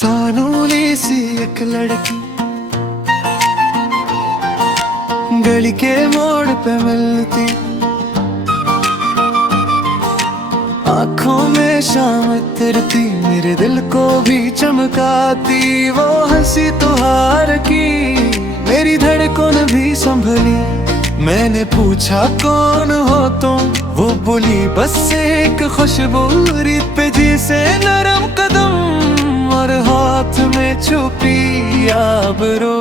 सानूली सी एक लड़की गली के मोड़ पे मिलती, आंखों में शाम उतरती, मेरे दिल को भी चमकाती। वो हंसी तो हार की, मेरी धड़कन भी संभली। मैंने पूछा कौन हो तुम, वो बोली बस एक खुशबू रीत पे जी से नरम कदम, और हाथ में छुपी आबरू।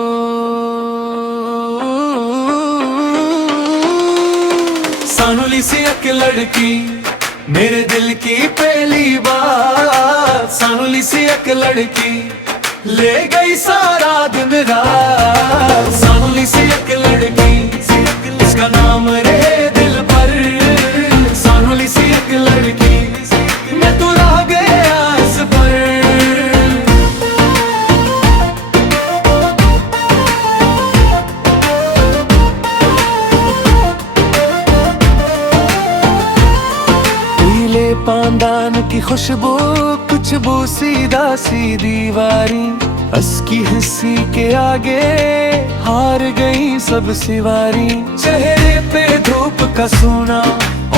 सानुली सी एक लड़की मेरे दिल की पहली बात, सानुली सी एक लड़की ले गई सारा दिन रात। सानुली सी एक लड़की इसका नाम रहे दिल पर, सानुली सी एक लड़की मैं तो रह गया इस पर। पीले पांदान की खुशबू, कुछ बू सीधा सी दीवारी, हंस की हंसी के आगे हार गई सब सिवारी। चेहरे पे धूप का सोना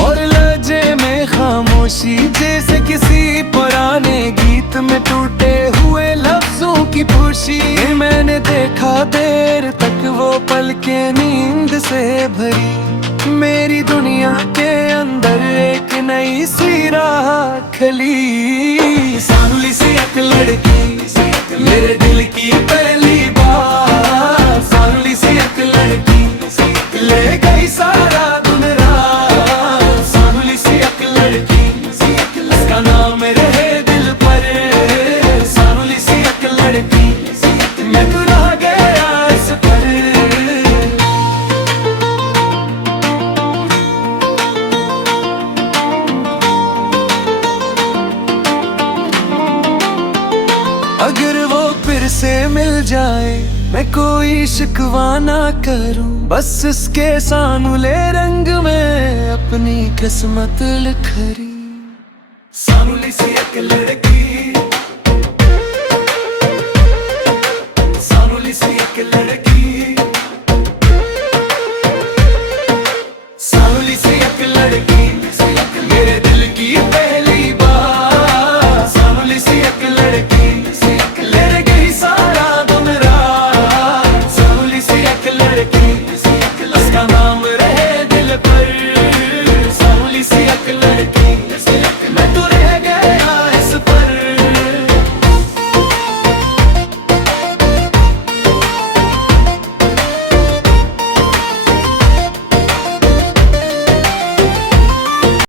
और लहजे में खामोशी, जैसे किसी पुराने गीत में टूटे हुए लफ्जों की फूसी। मैंने देखा देर तक वो पलकें नींद से भरी, मेरी दुनिया के अंदर एक नई सी राह खली। सानुली सी एक लड़की मेरे दिल की पहली बार, सानुली सी एक लड़की ले गई सारा दिन रात। सानुली सी एक लड़की इसका नाम रहे दिल पर, सानुली सी एक लड़की मैं तो रह गया इस पर। अगर वो फिर से मिल जाए मैं कोई शिकवा ना करूं, बस इसके सानुले रंग में अपनी किस्मत लिखरी। सानुली सी एक लड़की, सानुली सी एक लड़की, सानुली सी एक लड़की।